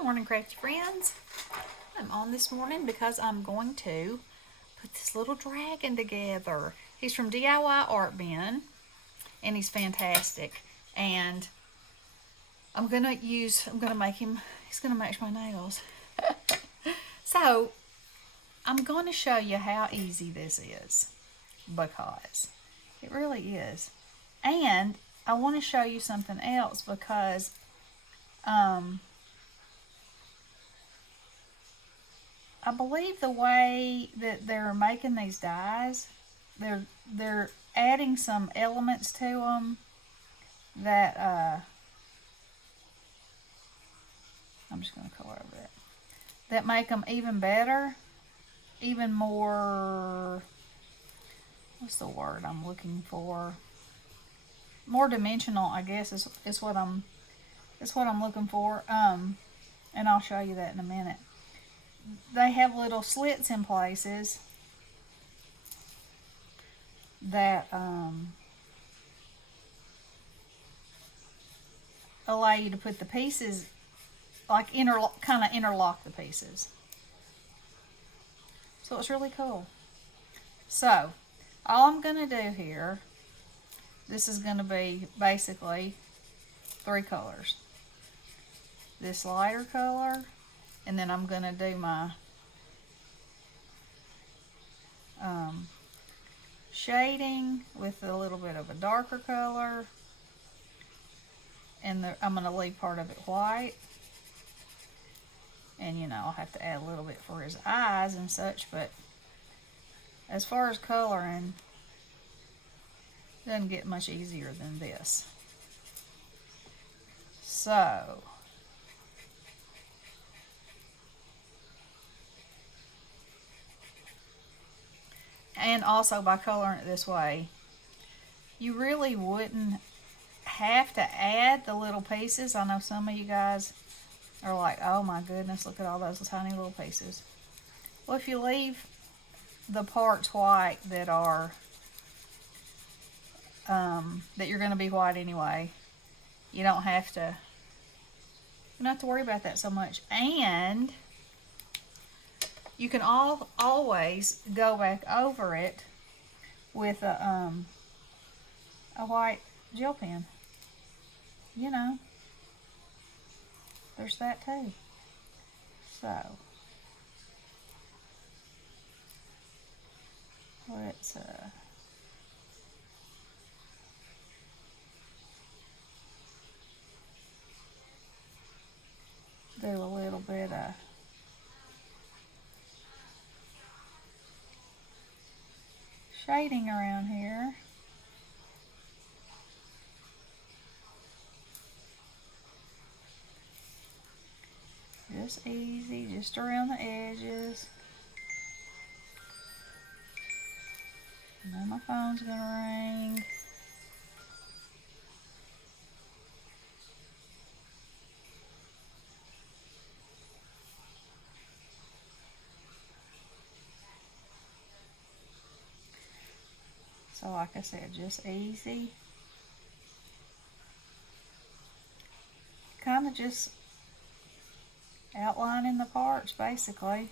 Good morning, crafty friends. I'm on this morning because I'm going to put this little dragon together. He's from DIY Artbin, and he's fantastic. And I'm gonna make him. He's gonna match my nails. So I'm going to show you how easy this is because it really is. And I want to show you something else because I believe the way that they're making these dies, they're adding some elements to them that I'm just going to color over that make them even better, even more. What's the word I'm looking for? More dimensional, I guess is what I'm looking for. And I'll show you that in a minute. They have little slits in places that allow you to put the pieces, like kind of interlock the pieces. So it's really cool. So all I'm going to do here, this is going to be basically 3 colors. This lighter color, and then I'm going to do my shading with a little bit of a darker color, and I'm going to leave part of it white. And I'll have to add a little bit for his eyes and such, but as far as coloring, it doesn't get much easier than this. So and also by coloring it this way, you really wouldn't have to add the little pieces. I know some of you guys are like, oh my goodness, look at all those tiny little pieces. Well, if you leave the parts white that are that you're going to be white anyway, you don't have to worry about that so much. And you can always go back over it with a white gel pen. There's that too. So let's do a little bit of shading around here. Just easy, just around the edges. Now my phone's gonna ring. So like I said, just easy. Kind of just outlining the parts basically.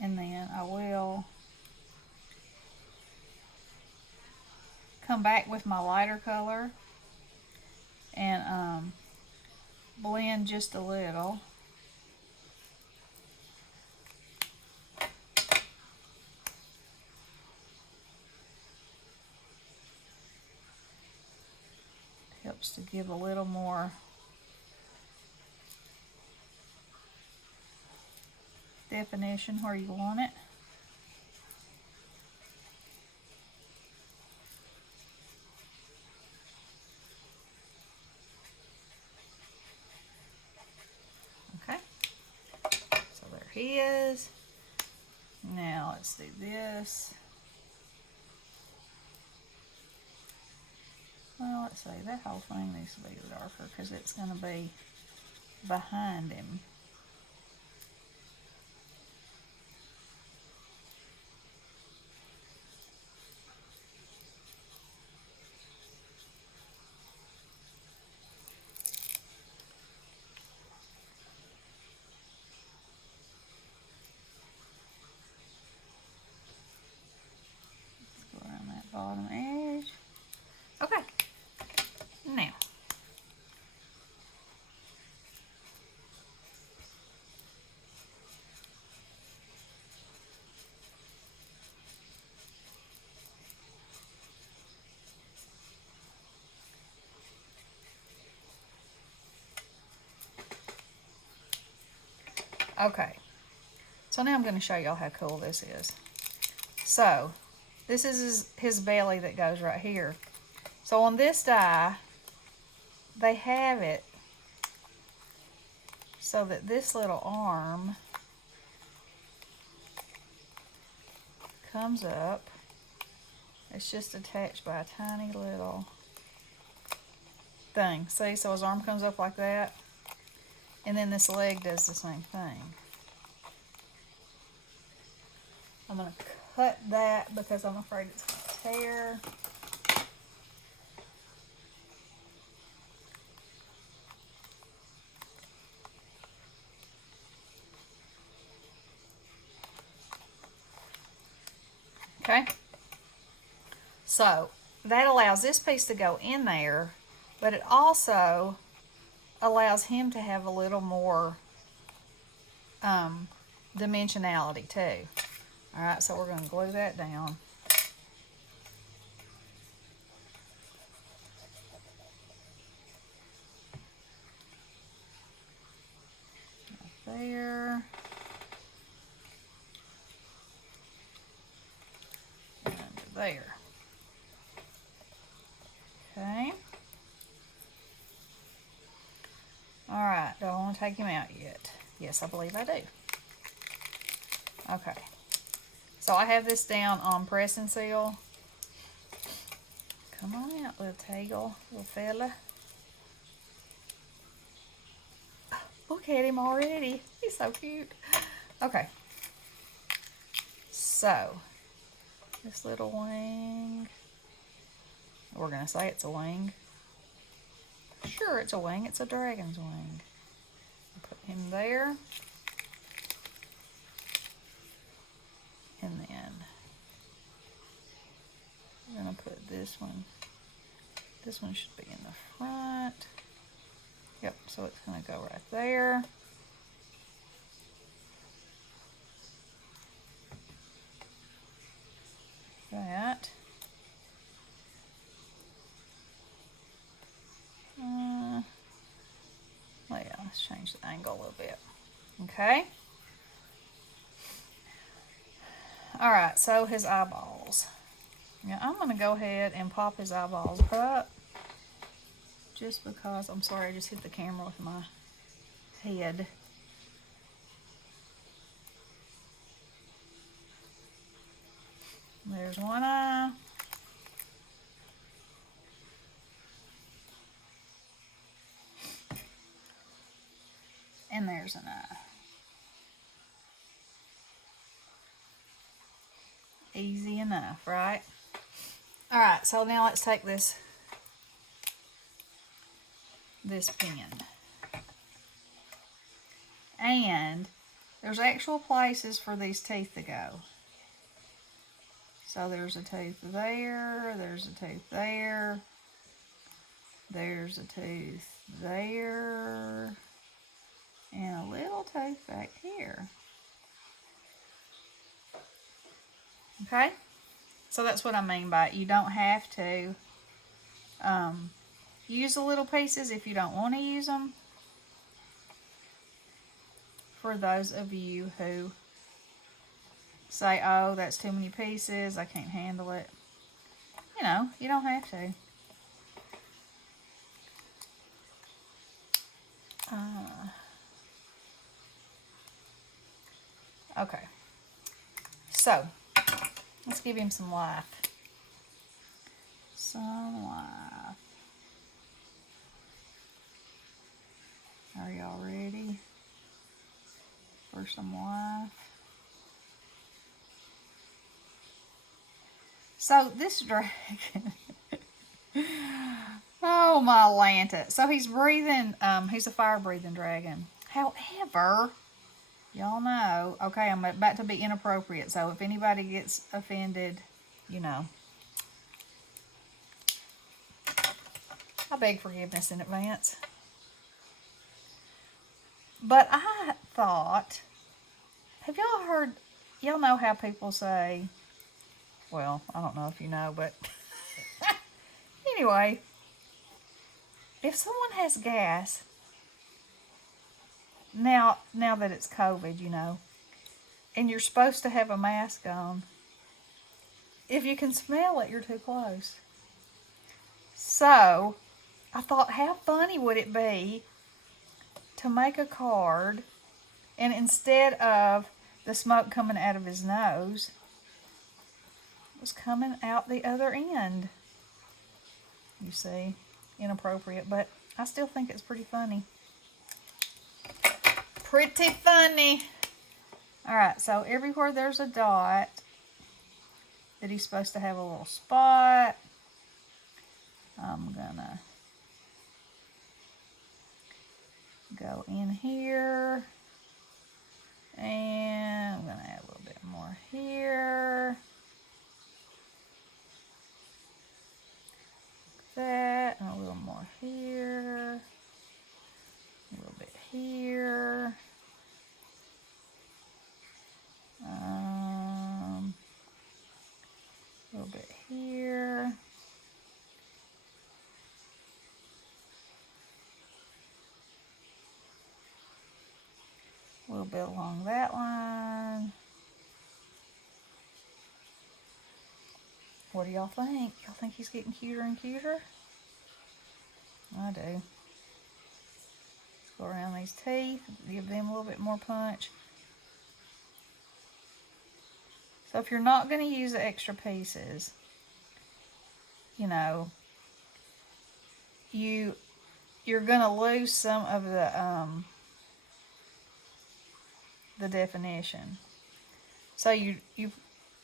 And then I will come back with my lighter color and blend just a little. Helps to give a little more definition where you want it. Okay, so there he is. Now let's do this. Well, let's see, that whole thing needs to be darker because it's going to be behind him. bottom edge. Okay, now. Okay, so now I'm going to show y'all how cool this is. So, this is his belly that goes right here. So on this die, they have it so that this little arm comes up. It's just attached by a tiny little thing. See, so his arm comes up like that. And then this leg does the same thing. I'm going to cut that because I'm afraid it's going to tear. Okay, so that allows this piece to go in there, but it also allows him to have a little more dimensionality too. All right, so we're going to glue that down. Right there. There. Okay. Alright, do I want to take him out yet? Yes, I believe I do. Okay. So I have this down on press and seal. Come on out, little Taggle, little fella. Look at him already. He's so cute. Okay. So, this little wing, we're going to say it's a wing. Sure, it's a wing. It's a dragon's wing. Put him there. And then we're going to put this one. This one should be in the front. Yep, so it's going to go right there. That. Well, yeah, let's change the angle a little bit. Okay. Alright, so his eyeballs. Now I'm going to go ahead and pop his eyeballs up. Just because, I'm sorry, I just hit the camera with my head. There's one eye. And there's an eye. Easy enough, right? Alright, so now let's take this pen. And there's actual places for these teeth to go. So there's a tooth there, there's a tooth there, there's a tooth there, and a little tooth back here. Okay? So that's what I mean by it. You don't have to use the little pieces if you don't want to use them. For those of you who say, oh, that's too many pieces, I can't handle it. You know, you don't have to. Okay. So, let's give him some life. Some life. Are y'all ready for some life? So this dragon, oh my Lanta. So he's breathing, he's a fire-breathing dragon. However, y'all know, okay, I'm about to be inappropriate, so if anybody gets offended, you know, I beg forgiveness in advance. But I thought, have y'all heard, y'all know how people say, well, I don't know if you know, but anyway, if someone has gas, now that it's COVID, you know, and you're supposed to have a mask on, if you can smell it, you're too close. So, I thought, how funny would it be to make a card, and instead of the smoke coming out of his nose, it was coming out the other end. You see, inappropriate, but I still think it's pretty funny. Pretty funny. Alright, so everywhere there's a dot that he's supposed to have a little spot, I'm gonna go in here, and I'm gonna add a little bit more here. That, and a little more here, a little bit here, a little bit here, a little bit along that line. What do y'all think? Y'all think he's getting cuter and cuter? I do. Let's go around these teeth, give them a little bit more punch. So if you're not going to use the extra pieces, you know, you're going to lose some of the definition. So you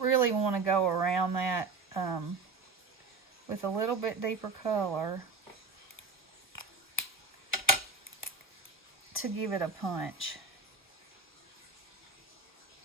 really want to go around that with a little bit deeper color to give it a punch.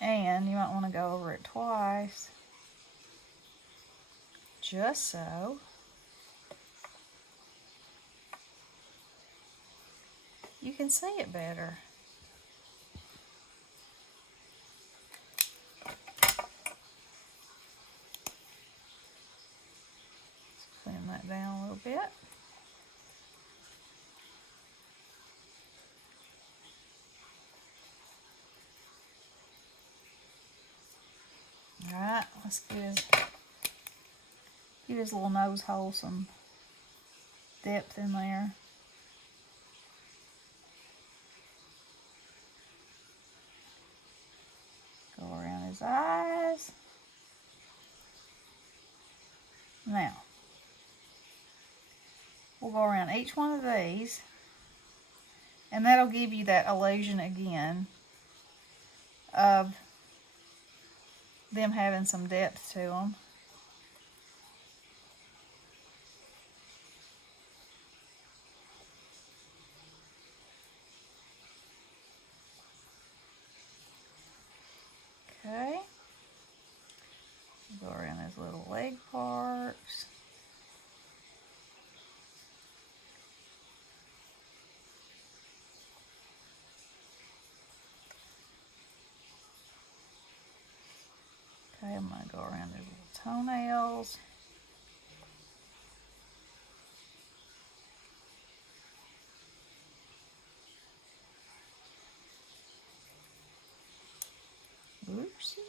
And you might want to go over it twice, just so you can see it better. Thin that down a little bit. Alright, let's give his little nose hole some depth in there. Go around his eyes. Now, we'll go around each one of these, and that'll give you that illusion again of them having some depth to them. Okay. Go around his little leg parts. Okay, I'm going to go around his little toenails. Oopsie.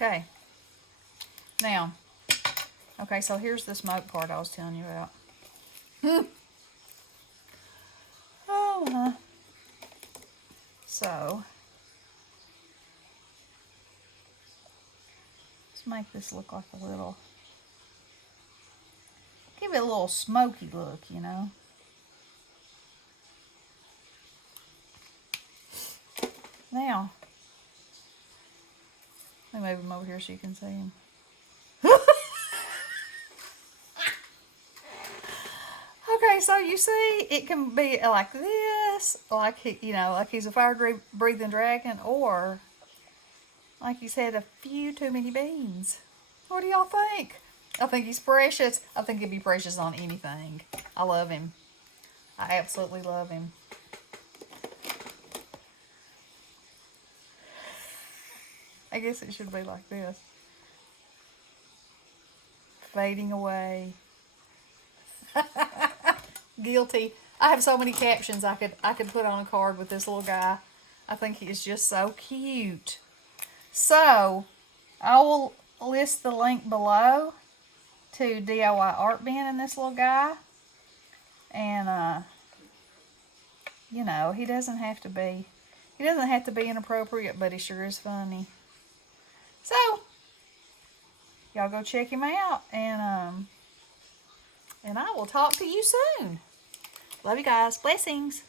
Okay. Now, okay, so here's the smoke part I was telling you about. Oh, so, make this look like a little, give it a little smoky look, you know. Now, let me move him over here so you can see him. Okay, so you see, it can be like this, like he, you know, like he's a fire-breathing dragon, or like he's had a few too many beans. What do y'all think? I think he's precious. I think he'd be precious on anything. I love him. I absolutely love him. I guess it should be like this. Fading away. Guilty. I have so many captions I could put on a card with this little guy. I think he is just so cute. So, I will list the link below to DIY Artbin and this little guy. And, you know, he doesn't have to be inappropriate, but he sure is funny. So, y'all go check him out, and I will talk to you soon. Love you guys. Blessings.